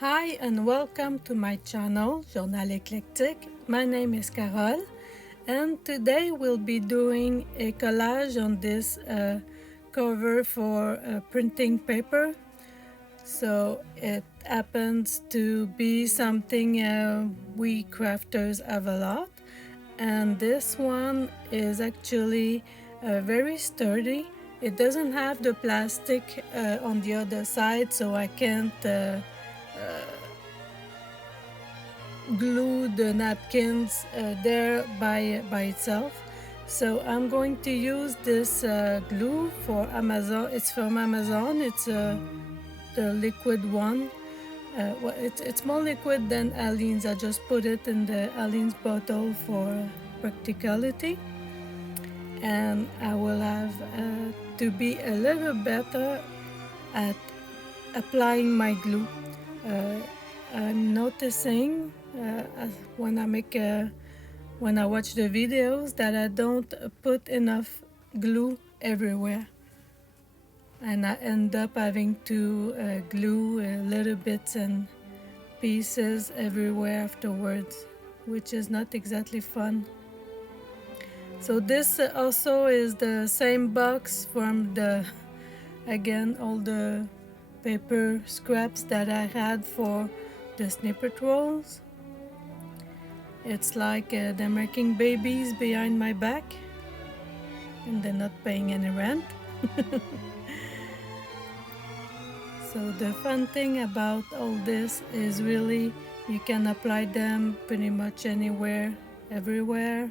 Hi and welcome to my channel, Journal Éclectique. My name is Carole and today we'll be doing a collage on this cover for printing paper. So it happens to be something we crafters have a lot, and this one is actually very sturdy. It doesn't have the plastic on the other side, so I can't glue the napkins there by itself. So I'm going to use this glue for Amazon. It's from Amazon. It's the liquid one. Well, it's more liquid than Aleene's. I just put it in the Aleene's bottle for practicality, and I will have to be a little better at applying my glue. I'm noticing when I watch the videos that I don't put enough glue everywhere, and I end up having to glue little bits and pieces everywhere afterwards, which is not exactly fun. So this also is the same box from again all the paper scraps that I had for the snippet rolls. It's like they're making babies behind my back and they're not paying any rent. So the fun thing about all this is really you can apply them pretty much anywhere, everywhere,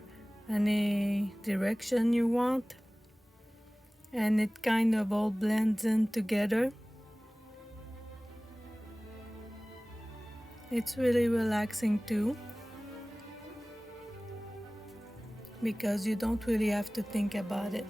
any direction you want, and it kind of all blends in together. It's really relaxing too, because you don't really have to think about it,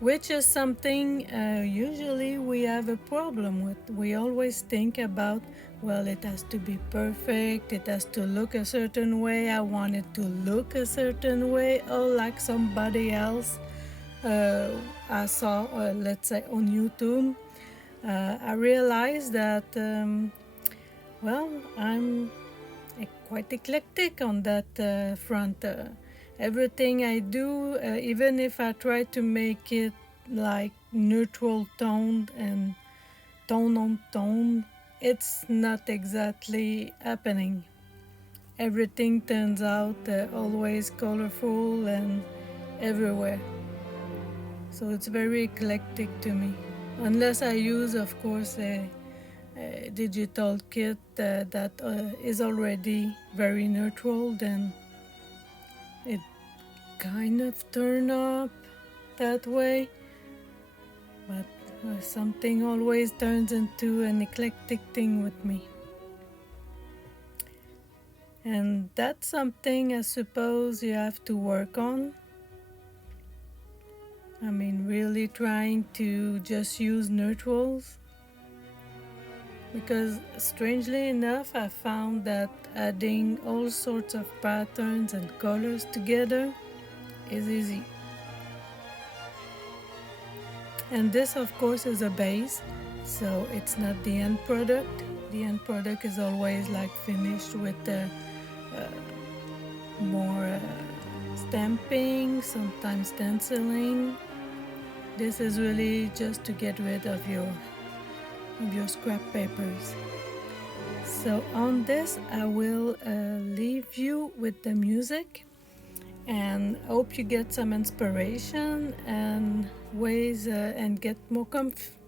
which is something usually we have a problem with. We always think about, well, it has to be perfect, it has to look a certain way, I want it to look a certain way, or like somebody else I saw, let's say on YouTube. I realized that, well, I'm quite eclectic on that front. Everything I do, even if I try to make it like neutral toned and tone on tone, it's not exactly happening. Everything turns out always colorful and everywhere. So it's very eclectic to me. Unless I use, of course, a digital kit that is already very neutral, then it kind of turn up that way. But something always turns into an eclectic thing with me. And that's something I suppose you have to work on. I mean, really trying to just use neutrals. Because strangely enough, I found that adding all sorts of patterns and colors together is easy. And this, of course, is a base, so it's not the end product. The end product is always like finished with more stamping, sometimes stenciling. This is really just to get rid of your scrap papers. So on this, I will leave you with the music, and hope you get some inspiration and ways and get more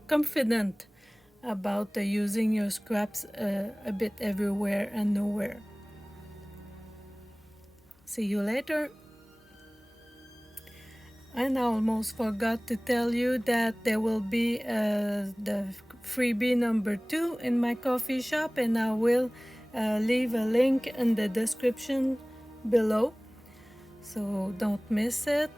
confident about using your scraps a bit everywhere and nowhere. See you later. And I almost forgot to tell you that there will be the freebie number 2 in my coffee shop, and I will leave a link in the description below, so don't miss it.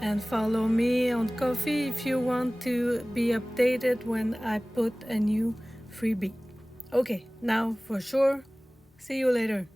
And follow me on Coffee if you want to be updated when I put a new freebie. Okay, now for sure, see you later.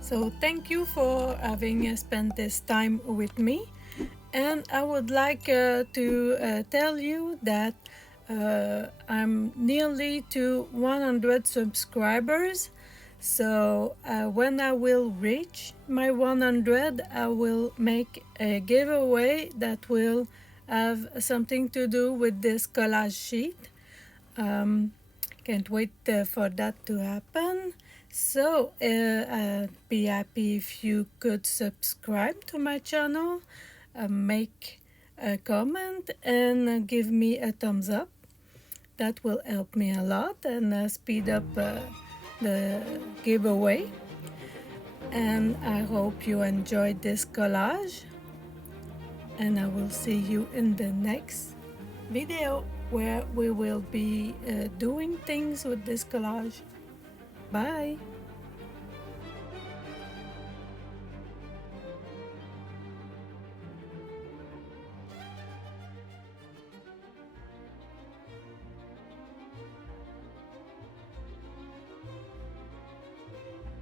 So thank you for having spent this time with me, and I would like to tell you that I'm nearly to 100 subscribers. So when I will reach my 100, I will make a giveaway that will have something to do with this collage sheet. Um, can't wait for that to happen. So I'd be happy if you could subscribe to my channel, make a comment, and give me a thumbs up. That will help me a lot and speed up the giveaway. And I hope you enjoyed this collage. And I will see you in the next video where we will be doing things with this collage. Bye!